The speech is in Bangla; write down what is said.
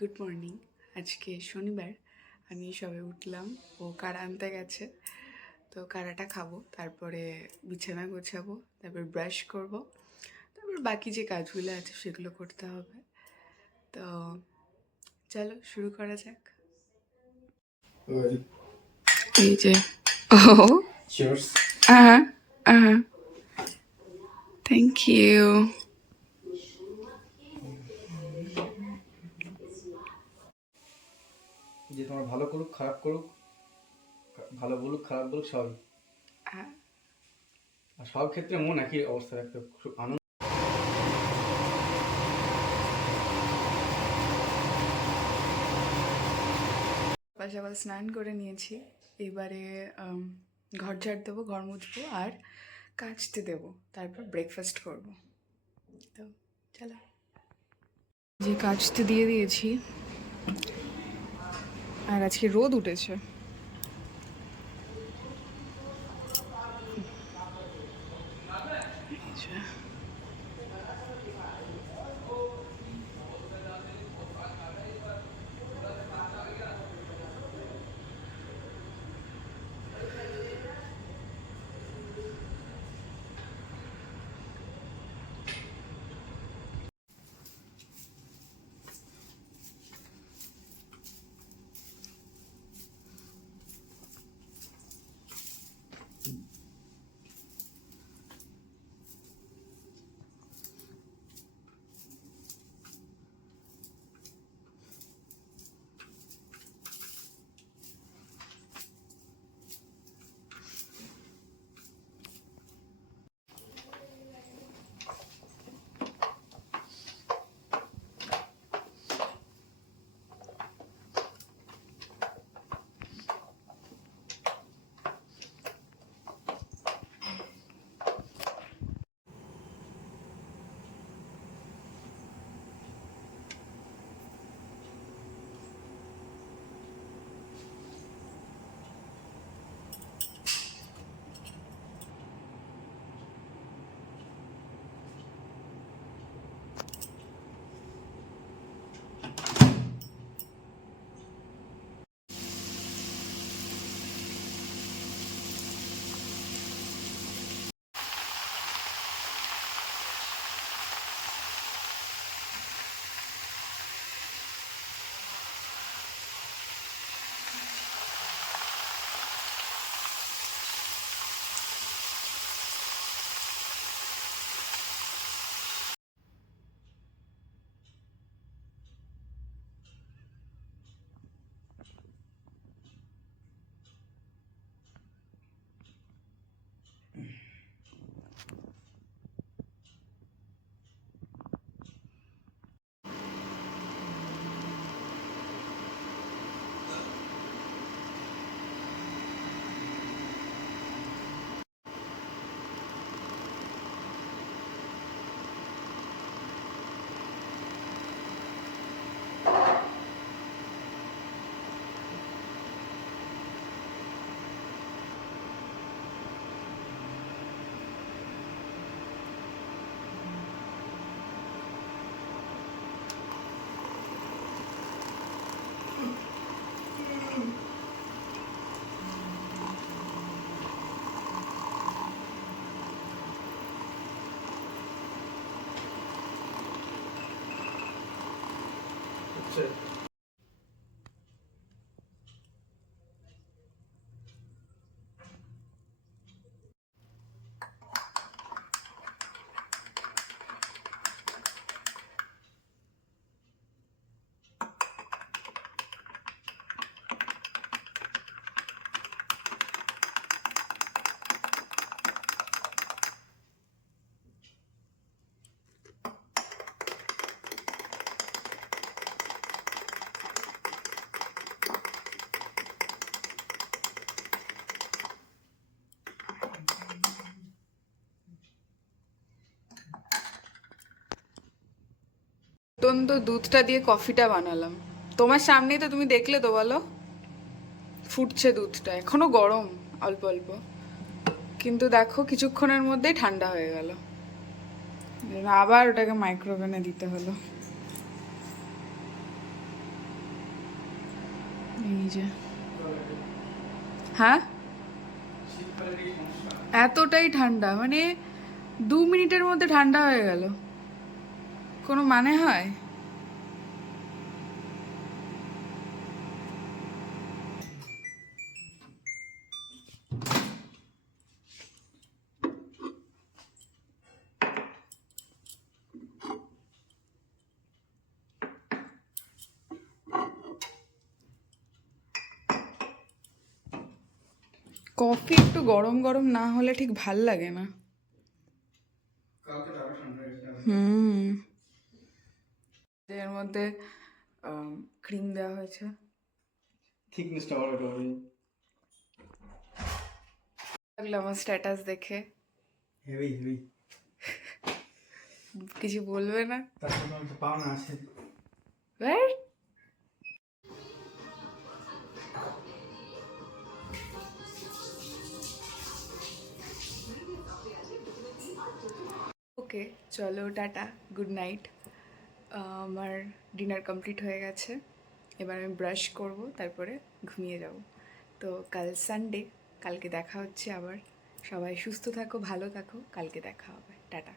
Good morning. আজকে শনিবার, আমি সবে উঠলাম। ও কাড়া আনতে গেছে, তো কাড়াটা খাবো, তারপরে বিছানা গোছাবো, তারপর ব্রাশ করব, তারপর বাকি যে কাজগুলো আছে সেগুলো করতে হবে। তো চলো শুরু করা যাক। এই যে ও Cheers. আহা আহা, থ্যাংক ইউ। যে তোমার ভালো করুক খারাপ করুক, ভালো বলুক খারাপ বলুক, সবই আর সব ক্ষেত্রে মন একই অবস্থা রাখতে হবে। খুব আনন্দ। সকাল স্নান করে নিয়েছি, এবারে ঘর ঝাড় দেবো, ঘর মুছবো আর কাচতে দেবো, তারপর ব্রেকফাস্ট করবো। তো চলো, যে কাচতে দিয়ে দিয়েছি, আর আজকে রোদ উঠেছে। এই যে। ফুটন্ত দুধটা দিয়ে কফিটা বানালাম তোমার সামনেই, তো তুমি দেখলে তো, বলো। ফুটছে দুধটা, এখনো গরম অল্প অল্প, কিন্তু দেখো কিছুক্ষণের মধ্যেই ঠান্ডা হয়ে গেল। আবার ওটাকে মাইক্রোওভেনে দিতে হলো। এই যে, হ্যাঁ শীতকালের এই সমস্যা। এতটাই ঠান্ডা, মানে 2 মিনিটের মধ্যে ঠান্ডা হয়ে গেল, কোনো মানে হয়? কফি একটু গরম গরম না হলে ঠিক ভাল লাগে না। কালকে তো আরো ঠান্ডা হয়েছে। হুম, এর মধ্যে ক্রিম দেওয়া হয়েছে। থিকনেসটা ভালো হবে। লাগলো আমার স্ট্যাটাস দেখে? Heavy heavy. কিছু বলবে না? তার জন্য তো পাওনা আছে। ওকে, চলো টাটা, গুড নাইট। আমার ডিনার কমপ্লিট হয়ে গেছে, এবার আমি ব্রাশ করব, তারপরে ঘুমিয়ে যাব। তো কাল সানডে, কালকে দেখা হচ্ছে আবার। সবাই সুস্থ থাকো, ভালো থাকো, কালকে দেখা হবে, টাটা।